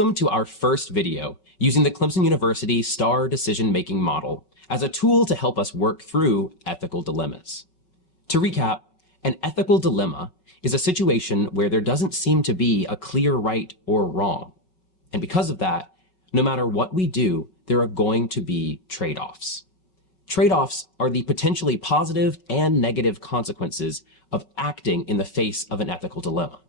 Welcome to our first video using the Clemson University STAR decision-making model as a tool to help us work through ethical dilemmas. To recap, an ethical dilemma is a situation where there doesn't seem to be a clear right or wrong. And because of that, no matter what we do, there are going to be trade-offs. Trade-offs are the potentially positive and negative consequences of acting in the face of an ethical dilemma.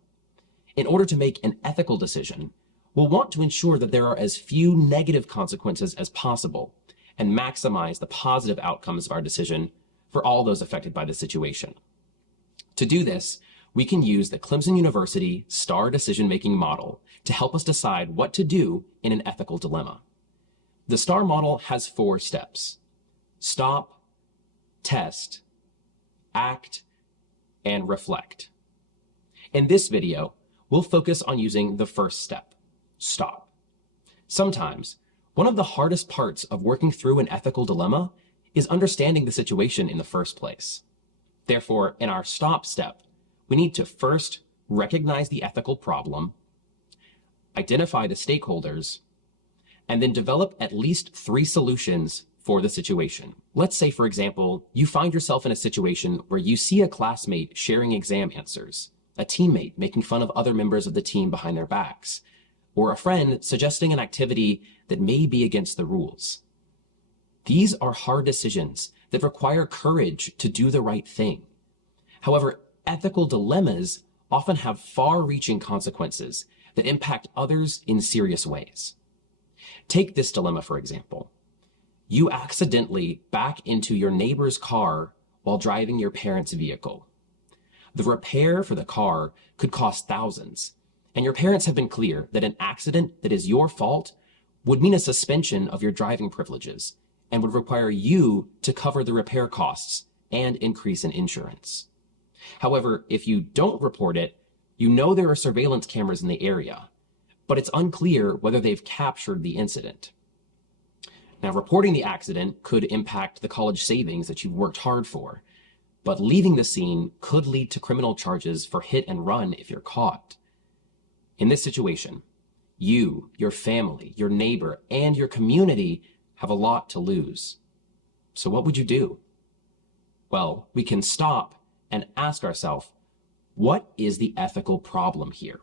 In order to make an ethical decision, we'll want to ensure that there are as few negative consequences as possible and maximize the positive outcomes of our decision for all those affected by the situation. To do this, we can use the Clemson University STAR decision-making model to help us decide what to do in an ethical dilemma. The STAR model has 4 steps: stop, test, act, and reflect. In this video, we'll focus on using the first step, stop. Sometimes, one of the hardest parts of working through an ethical dilemma is understanding the situation in the first place. Therefore, in our stop step, we need to first recognize the ethical problem, identify the stakeholders, and then develop at least 3 solutions for the situation. Let's say, for example, you find yourself in a situation where you see a classmate sharing exam answers, a teammate making fun of other members of the team behind their backs, or a friend suggesting an activity that may be against the rules. These are hard decisions that require courage to do the right thing. However, ethical dilemmas often have far-reaching consequences that impact others in serious ways. Take this dilemma, for example. You accidentally back into your neighbor's car while driving your parents' vehicle. The repair for the car could cost thousands, and your parents have been clear that an accident that is your fault would mean a suspension of your driving privileges and would require you to cover the repair costs and increase in insurance. However, if you don't report it, you know there are surveillance cameras in the area, but it's unclear whether they've captured the incident. Now, reporting the accident could impact the college savings that you've worked hard for, but leaving the scene could lead to criminal charges for hit and run if you're caught. In this situation, you, your family, your neighbor, and your community have a lot to lose. So what would you do? Well, we can stop and ask ourselves, what is the ethical problem here?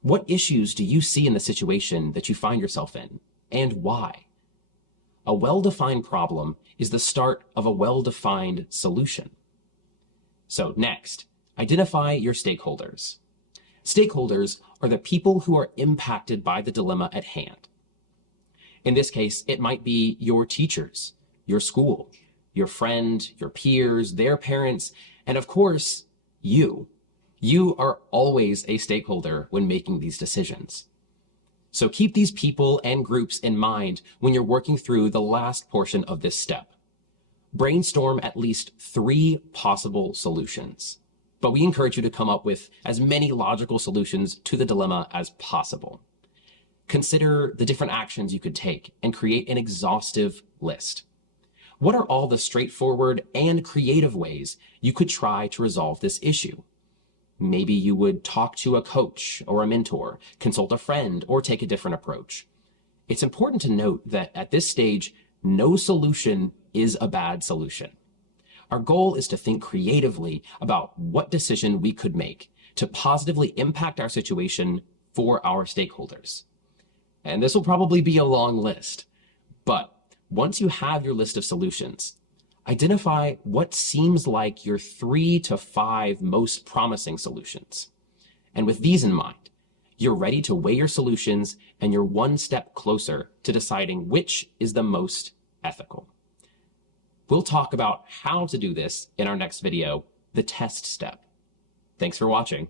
What issues do you see in the situation that you find yourself in, and why? A well-defined problem is the start of a well-defined solution. So next, identify your stakeholders. Stakeholders are the people who are impacted by the dilemma at hand. In this case, it might be your teachers, your school, your friend, your peers, their parents, and of course, you. You are always a stakeholder when making these decisions. So keep these people and groups in mind when you're working through the last portion of this step. Brainstorm at least 3 possible solutions, but we encourage you to come up with as many logical solutions to the dilemma as possible. Consider the different actions you could take and create an exhaustive list. What are all the straightforward and creative ways you could try to resolve this issue? Maybe you would talk to a coach or a mentor, consult a friend, or take a different approach. It's important to note that at this stage, no solution is a bad solution. Our goal is to think creatively about what decision we could make to positively impact our situation for our stakeholders. And this will probably be a long list, but once you have your list of solutions, identify what seems like your 3 to 5 most promising solutions. And with these in mind, you're ready to weigh your solutions and you're one step closer to deciding which is the most ethical. We'll talk about how to do this in our next video, the test step. Thanks for watching.